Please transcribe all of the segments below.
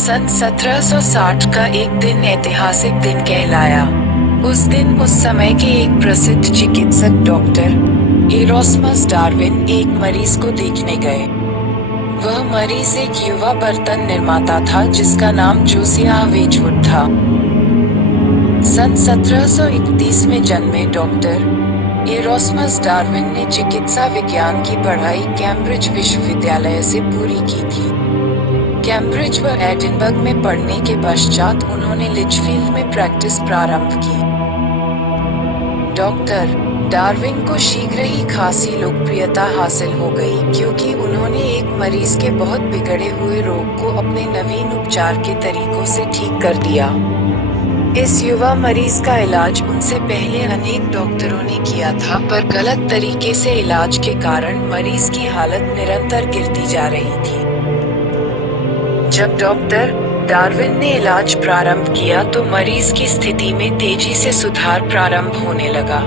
सन 1760 का एक दिन ऐतिहासिक दिन कहलाया। उस दिन उस समय के एक प्रसिद्ध चिकित्सक डॉक्टर एरोस्मस डार्विन एक मरीज को देखने गए। वह मरीज एक युवा बर्तन निर्माता था जिसका नाम जोसियाह वेजवुड था। सन 1731 में जन्मे डॉक्टर एरोस्मस डार्विन ने चिकित्सा विज्ञान की पढ़ाई कैम्ब्रिज विश्वविद्यालय से पूरी की थी। कैम्ब्रिज व एडिनबर्ग में पढ़ने के पश्चात उन्होंने लिचफील्ड में प्रैक्टिस प्रारंभ की। डॉक्टर डार्विन को शीघ्र ही खासी लोकप्रियता हासिल हो गई क्योंकि उन्होंने एक मरीज के बहुत बिगड़े हुए रोग को अपने नवीन उपचार के तरीकों से ठीक कर दिया। इस युवा मरीज का इलाज उनसे पहले अनेक डॉक्टरों ने किया था, पर गलत तरीके से इलाज के कारण मरीज की हालत निरंतर गिरती जा रही थी। जब डॉक्टर डार्विन ने इलाज प्रारंभ किया तो मरीज की स्थिति में तेजी से सुधार प्रारंभ होने लगा।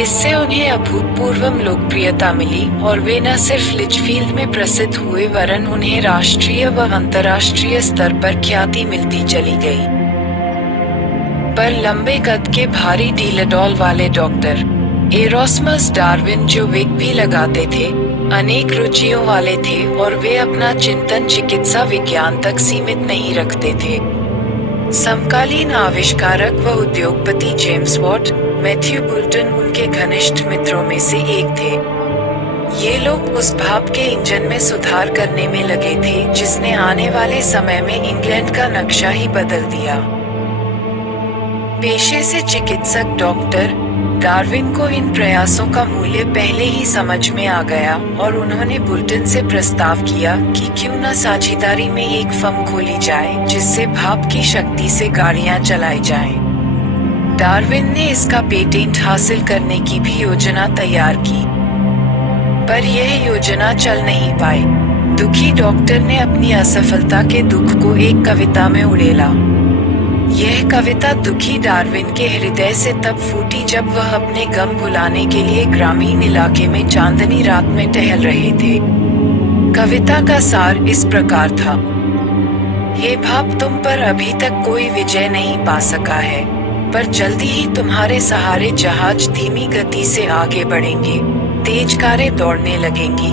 इससे उन्हें अभूतपूर्व लोकप्रियता मिली और वे न सिर्फ लिचफील्ड में प्रसिद्ध हुए वरन उन्हें राष्ट्रीय व अंतर्राष्ट्रीय स्तर पर ख्याति मिलती चली गई। पर लंबे कद के भारी डीलडॉल वाले डॉक्टर एरोस्मस डार्विन जो विग भी लगाते थे, अनेक रुचियों वाले थे और वे अपना चिंतन चिकित्सा विज्ञान तक सीमित नहीं रखते थे। समकालीन आविष्कारक व उद्योगपति जेम्स वॉट, मैथ्यू बुल्टन उनके घनिष्ठ मित्रों में से एक थे। ये लोग उस भाप के इंजन में सुधार करने में लगे थे जिसने आने वाले समय में इंग्लैंड का नक्शा ही बदल दिया। पेशे से चिकित्सक डॉक्टर डार्विन को इन प्रयासों का मूल्य पहले ही समझ में आ गया और उन्होंने बुल्टन से प्रस्ताव किया कि क्यों न साझेदारी में एक फर्म खोली जाए जिससे भाप की शक्ति से गाड़ियां चलाई जाएं। डार्विन ने इसका पेटेंट हासिल करने की भी योजना तैयार की, पर यह योजना चल नहीं पाई। दुखी डॉक्टर ने अपनी असफलता के दुख को एक कविता में उड़ेला। यह कविता दुखी डार्विन के हृदय से तब फूटी जब वह अपने गम भुलाने के लिए ग्रामीण इलाके में चांदनी रात में टहल रहे थे। कविता का सार इस प्रकार था: हे भाप, तुम पर अभी तक कोई विजय नहीं पा सका है, पर जल्दी ही तुम्हारे सहारे जहाज धीमी गति से आगे बढ़ेंगे, तेज कारें दौड़ने लगेंगी,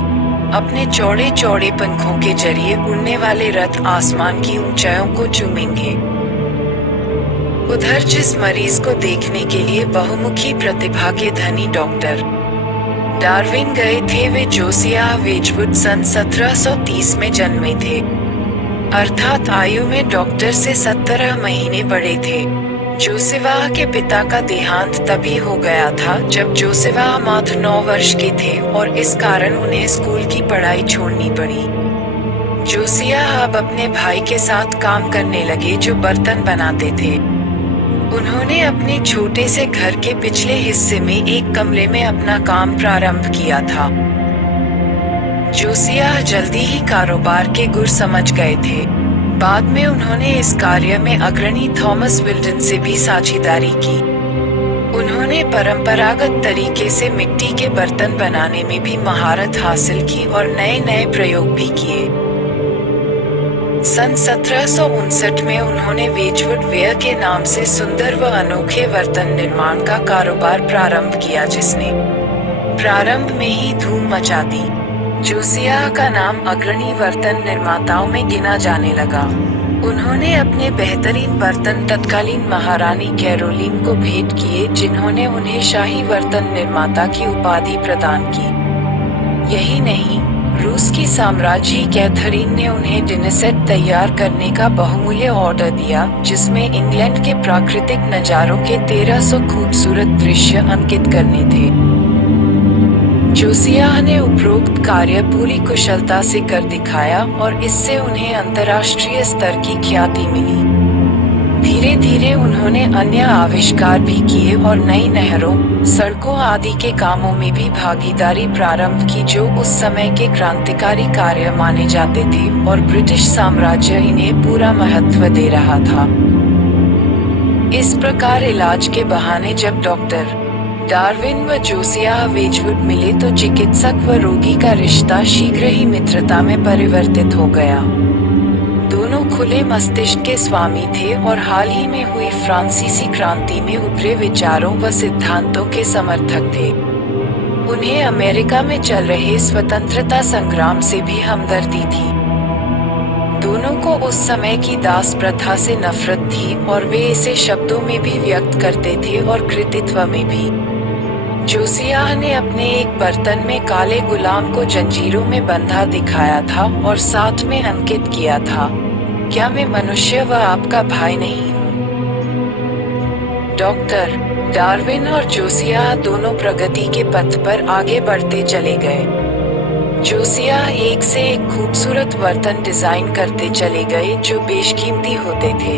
अपने चौड़े चौड़े पंखों के जरिए उड़ने वाले रथ आसमान की ऊंचाइयों को चूमेंगे। उधर जिस मरीज को देखने के लिए बहुमुखी प्रतिभा के धनी डॉक्टर डार्विन गए थे वे जोसियाह वेजवुड सन 1730 में जन्मे थे, अर्थात आयु में डॉक्टर से 17 महीने बड़े थे। जोसियाह के पिता का देहांत तभी हो गया था जब जोसियाह मात्र 9 वर्ष के थे और इस कारण उन्हें स्कूल की पढ़ाई छोड़नी पड़ी। जोसियाह अब अपने भाई के साथ काम करने लगे जो बर्तन बनाते थे। उन्होंने अपने छोटे से घर के पिछले हिस्से में एक कमरे में अपना काम प्रारंभ किया था। जोसियाह जल्दी ही कारोबार के गुर समझ गए थे। बाद में उन्होंने इस कार्य में अग्रणी थॉमस विल्टन से भी साझेदारी की। उन्होंने परंपरागत तरीके से मिट्टी के बर्तन बनाने में भी महारत हासिल की और नए नए प्रयोग भी किए। सन 1759 में उन्होंने वेजवुड वेयर के नाम से सुंदर व अनोखे बर्तन निर्माण का कारोबार प्रारंभ किया जिसने प्रारंभ में ही धूम मचा दी। जोसियाह का नाम अग्रणी बर्तन निर्माताओं में गिना जाने लगा। उन्होंने अपने बेहतरीन बर्तन तत्कालीन महारानी कैरोलिन को भेंट किए जिन्होंने उन्हें शाही बर्तन निर्माता की उपाधि प्रदान की। यही नहीं, रूस की साम्राज्य कैथरीन ने उन्हें डिनर सेट तैयार करने का बहुमूल्य ऑर्डर दिया जिसमें इंग्लैंड के प्राकृतिक नज़ारों के 1300 खूबसूरत दृश्य अंकित करने थे। जोसियाह ने उपरोक्त कार्य पूरी कुशलता से कर दिखाया और इससे उन्हें अंतर्राष्ट्रीय स्तर की ख्याति मिली। धीरे धीरे उन्होंने अन्य आविष्कार भी किए और नई नहरों, सड़कों आदि के कामों में भी भागीदारी प्रारंभ की जो उस समय के क्रांतिकारी कार्य माने जाते थे और ब्रिटिश साम्राज्य इन्हें पूरा महत्व दे रहा था। इस प्रकार इलाज के बहाने जब डॉक्टर डार्विन व जोसियाह वेजवुड मिले तो चिकित्सक व रोगी का रिश्ता शीघ्र ही मित्रता में परिवर्तित हो गया। दोनों खुले मस्तिष्क के स्वामी थे और हाल ही में हुई फ्रांसीसी क्रांति में उभरे विचारों व सिद्धांतों के समर्थक थे। उन्हें अमेरिका में चल रहे स्वतंत्रता संग्राम से भी हमदर्दी थी। दोनों को उस समय की दास प्रथा से नफरत थी और वे इसे शब्दों में भी व्यक्त करते थे और कृतित्व में भी। जोसियाह ने अपने एक बर्तन में काले गुलाम को जंजीरों में बंधा दिखाया था और साथ में अंकित किया था, क्या मैं मनुष्य व आपका भाई नहीं हूँ? डॉक्टर डार्विन और जोसियाह दोनों प्रगति के पथ पर आगे बढ़ते चले गए। जोसियाह एक से एक खूबसूरत बर्तन डिजाइन करते चले गए जो बेशकीमती होते थे।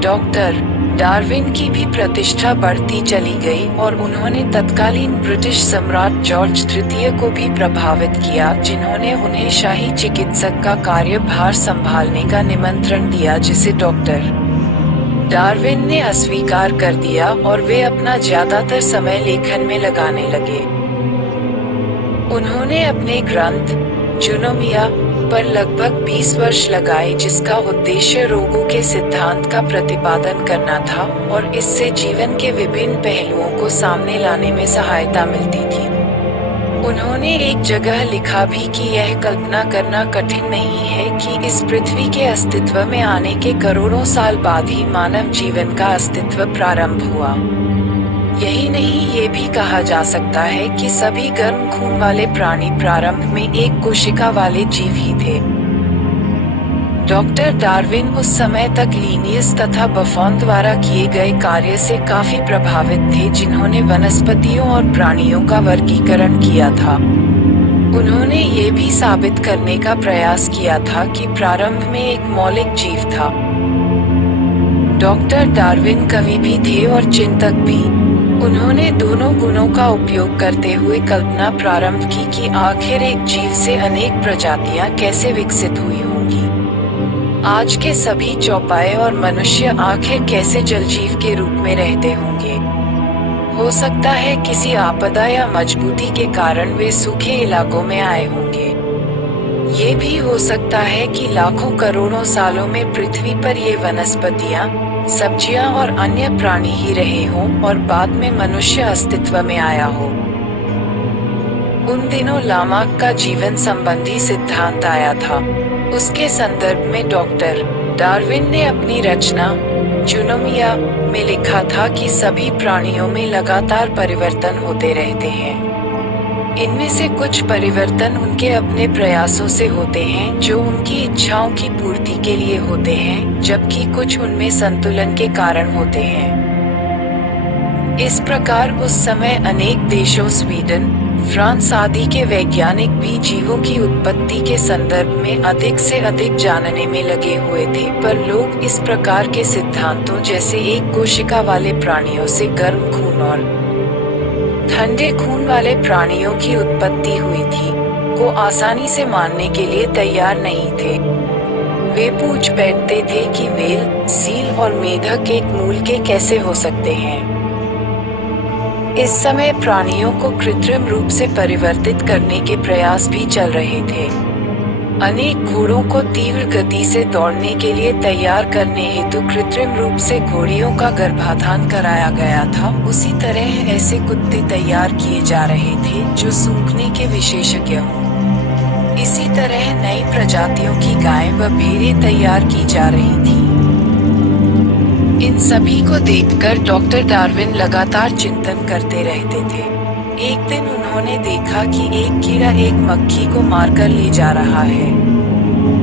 डॉक्टर डार्विन की भी प्रतिष्ठा बढ़ती चली गई और उन्होंने तत्कालीन ब्रिटिश सम्राट जॉर्ज तृतीय को भी प्रभावित किया, जिन्होंने उन्हें शाही चिकित्सक का कार्यभार संभालने का निमंत्रण दिया, जिसे डॉक्टर डार्विन ने अस्वीकार कर दिया और वे अपना ज्यादातर समय लेखन में लगाने लगे। उन्होंने अपने ग्रंथ जूनोमिया पर लगभग 20 वर्ष लगाए, जिसका उद्देश्य रोगों के सिद्धांत का प्रतिपादन करना था और इससे जीवन के विभिन्न पहलुओं को सामने लाने में सहायता मिलती थी। उन्होंने एक जगह लिखा भी कि यह कल्पना करना कठिन नहीं है कि इस पृथ्वी के अस्तित्व में आने के करोड़ों साल बाद ही मानव जीवन का अस्तित्व प्रारंभ हुआ। यही नहीं, ये भी कहा जा सकता है कि सभी गर्म खून वाले प्राणी प्रारंभ में एक कोशिका वाले जीव ही थे। डॉक्टर डार्विन उस समय तक लिनियस तथा बफॉन द्वारा किए गए कार्य से काफी प्रभावित थे, जिन्होंने वनस्पतियों और प्राणियों का वर्गीकरण किया था। उन्होंने ये भी साबित करने का प्रयास किया था कि प्रारंभ में एक मौलिक जीव था। डॉक्टर डार्विन कवि भी थे और चिंतक भी। उन्होंने दोनों गुणों का उपयोग करते हुए कल्पना प्रारंभ की कि आखिर एक जीव से अनेक प्रजातियां कैसे विकसित हुई होंगी। आज के सभी चौपाए और मनुष्य आखिर कैसे जलजीव के रूप में रहते होंगे। हो सकता है किसी आपदा या मजबूती के कारण वे सूखे इलाकों में आए होंगे। ये भी हो सकता है कि लाखों करोड़ों सालों में पृथ्वी पर ये वनस्पतियां, सब्जियां और अन्य प्राणी ही रहे हों और बाद में मनुष्य अस्तित्व में आया हो। उन दिनों लामार्क का जीवन संबंधी सिद्धांत आया था। उसके संदर्भ में डॉक्टर डार्विन ने अपनी रचना जूनोमिया में लिखा था कि सभी प्राणियों में लगातार परिवर्तन होते रहते हैं। इनमें से कुछ परिवर्तन उनके अपने प्रयासों से होते हैं जो उनकी इच्छाओं की पूर्ति के लिए होते हैं, जबकि कुछ उनमें संतुलन के कारण होते हैं। इस प्रकार उस समय अनेक देशों, स्वीडन, फ्रांस आदि के वैज्ञानिक भी जीवों की उत्पत्ति के संदर्भ में अधिक से अधिक जानने में लगे हुए थे, पर लोग इस प्रकार के सिद्धांतों जैसे एक कोशिका वाले प्राणियों से गर्म खून और ठंडे खून वाले प्राणियों की उत्पत्ति हुई थी को आसानी से मानने के लिए तैयार नहीं थे। वे पूछ बैठते थे कि व्हेल, सील और मेढक एक मूल के कैसे हो सकते हैं। इस समय प्राणियों को कृत्रिम रूप से परिवर्तित करने के प्रयास भी चल रहे थे। अनेक घोड़ों को तीव्र गति से दौड़ने के लिए तैयार करने हेतु कृत्रिम रूप से घोड़ियों का गर्भाधान कराया गया था। उसी तरह ऐसे कुत्ते तैयार किए जा रहे थे जो सूंघने के विशेषज्ञ हों। इसी तरह नई प्रजातियों की गायें व भेड़ें तैयार की जा रही थी। इन सभी को देखकर डॉक्टर डार्विन लगातार चिंतन करते रहते थे। एक दिन उन्होंने देखा कि एक कीड़ा एक मक्खी को मारकर ले जा रहा है।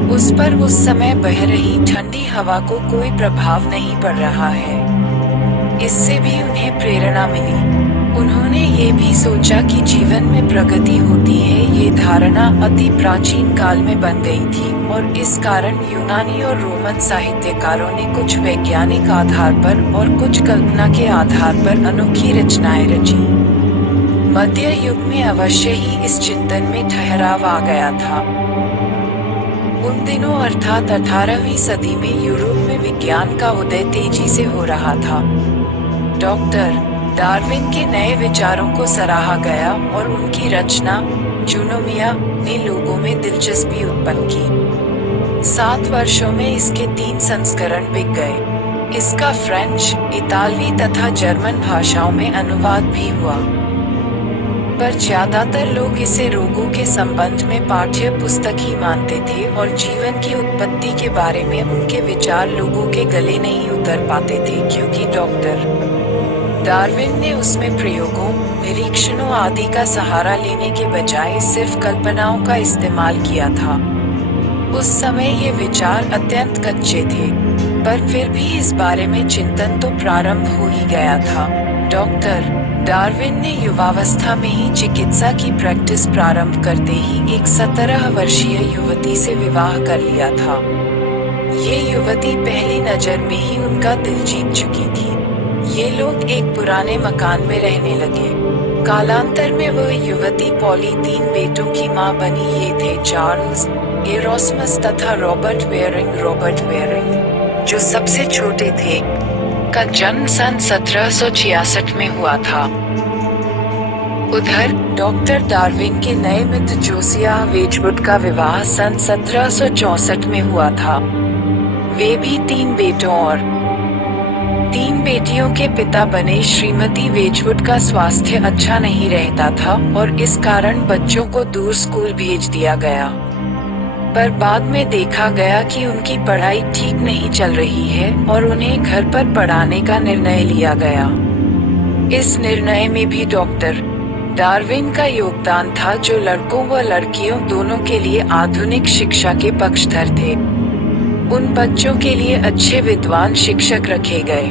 उस पर उस समय बह रही ठंडी हवा को कोई प्रभाव नहीं पड़ रहा है। इससे भी उन्हें प्रेरणा मिली। उन्होंने ये भी सोचा कि जीवन में प्रगति होती है। ये धारणा अति प्राचीन काल में बन गई थी और इस कारण यूनानी और रोमन साहित्यकारों ने कुछ वैज्ञानिक आधार पर और कुछ कल्पना के आधार पर अनोखी रचनाएं रची। मध्य युग में अवश्य ही इस चिंतन में ठहराव आ गया था। उन दिनों अर्थात 18वीं सदी में यूरोप में विज्ञान का उदय तेजी से हो रहा था। डॉक्टर डार्विन के नए विचारों को सराहा गया और उनकी रचना जूनोमिया ने लोगों में दिलचस्पी उत्पन्न की। 7 वर्षों में इसके 3 संस्करण बिक गए। इसका फ्रेंच, इतालवी तथा जर्मन भाषाओं में अनुवाद भी हुआ। पर ज्यादातर लोग इसे रोगों के संबंध में पाठ्य पुस्तक ही मानते थे और जीवन की उत्पत्ति के बारे में उनके विचार लोगों के गले नहीं उतर पाते थे, क्योंकि डॉक्टर डार्विन ने उसमें प्रयोगों, निरीक्षणों आदि का सहारा लेने के बजाय सिर्फ कल्पनाओं का इस्तेमाल किया था। उस समय ये विचार अत्यंत कच्चे थे, पर फिर भी इस बारे में चिंतन तो प्रारंभ हो ही गया था। डॉक्टर डार्विन ने युवावस्था में ही चिकित्सा की प्रैक्टिस प्रारंभ करते ही एक 17 वर्षीय युवती से विवाह कर लिया था। ये युवती पहली नजर में ही उनका दिल जीत चुकी थी। ये लोग एक पुराने मकान में रहने लगे। कालांतर में वह युवती पॉली 3 बेटों की मां बनी। ये थे चार्ल्स, एरोस्मस तथा रॉबर्ट वेयरिंग। रॉबर्ट वेयरिंग, जो सबसे छोटे थे, का जन्म सन 1766 में हुआ था। उधर डॉक्टर डार्विन के नए मित्र जोसियाह वेजवुड का विवाह सन 1764 में हुआ था। वे भी 3 बेटों और 3 बेटियों के पिता बने। श्रीमती वेजवुड का स्वास्थ्य अच्छा नहीं रहता था और इस कारण बच्चों को दूर स्कूल भेज दिया गया। पर बाद में देखा गया कि उनकी पढ़ाई ठीक नहीं चल रही है और उन्हें घर पर पढ़ाने का निर्णय लिया गया। इस निर्णय में भी डॉक्टर डार्विन का योगदान था, जो लड़कों व लड़कियों दोनों के लिए आधुनिक शिक्षा के पक्षधर थे। उन बच्चों के लिए अच्छे विद्वान शिक्षक रखे गए।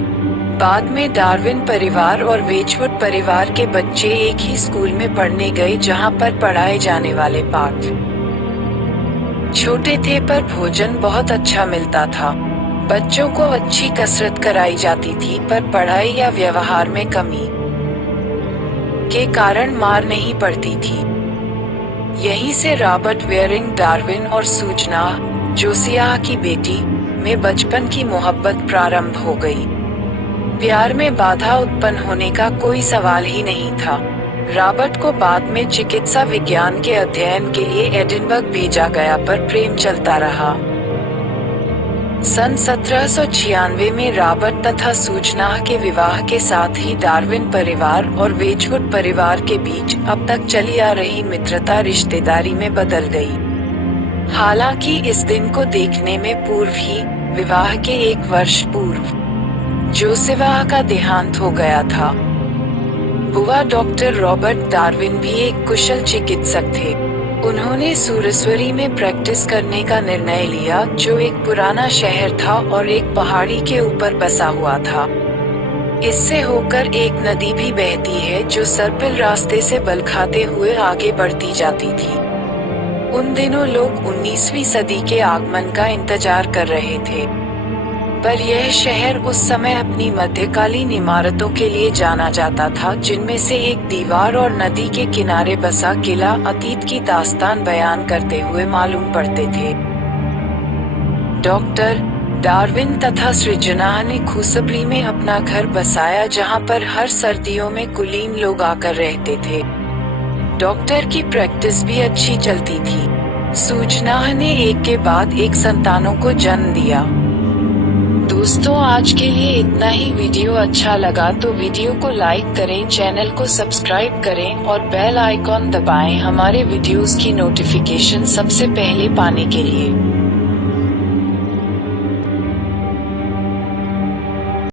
बाद में डार्विन परिवार और वेजवुड परिवार के बच्चे एक ही स्कूल में पढ़ने गए, जहां पर पढ़ाए जाने वाले पाठ छोटे थे पर भोजन बहुत अच्छा मिलता था। बच्चों को अच्छी कसरत कराई जाती थी, पर पढ़ाई या व्यवहार में कमी के कारण मार नहीं पड़ती थी। यहीं से रॉबर्ट वेयरिंग डार्विन और सूजना, जोसियाह की बेटी, में बचपन की मोहब्बत प्रारंभ हो गई। प्यार में बाधा उत्पन्न होने का कोई सवाल ही नहीं था। रॉबर्ट को बाद में चिकित्सा विज्ञान के अध्ययन के लिए एडिनबर्ग भेजा गया, पर प्रेम चलता रहा। सन 1796 में रॉबर्ट तथा सूजना के विवाह के साथ ही डार्विन परिवार और वेजवुड परिवार के बीच अब तक चली आ रही मित्रता रिश्तेदारी में बदल गई। हालांकि इस दिन को देखने में पूर्व ही, विवाह के 1 वर्ष पूर्व, जोसियाह का देहांत हो गया था। बुआ डॉक्टर रॉबर्ट डार्विन भी एक कुशल चिकित्सक थे। उन्होंने सूरस्वरी में प्रैक्टिस करने का निर्णय लिया, जो एक पुराना शहर था और एक पहाड़ी के ऊपर बसा हुआ था। इससे होकर एक नदी भी बहती है, जो सर्पिल रास्ते से बल खाते हुए आगे बढ़ती जाती थी। उन दिनों लोग 19वीं सदी के आगमन का इंतजार कर रहे थे, पर यह शहर उस समय अपनी मध्यकालीन इमारतों के लिए जाना जाता था, जिनमें से एक दीवार और नदी के किनारे बसा किला अतीत की दास्तान बयान करते हुए मालूम पड़ते थे। डॉक्टर डार्विन तथा सृजना ने खुसबली में अपना घर बसाया, जहां पर हर सर्दियों में कुलीन लोग आकर रहते थे। डॉक्टर की प्रैक्टिस भी अच्छी चलती थी। सूजना ने एक के बाद एक संतानों को जन्म दिया। दोस्तों, आज के लिए इतना ही। वीडियो अच्छा लगा तो वीडियो को लाइक करें, चैनल को सब्सक्राइब करें और बेल आइकॉन दबाएं हमारे वीडियोस की नोटिफिकेशन सबसे पहले पाने के लिए।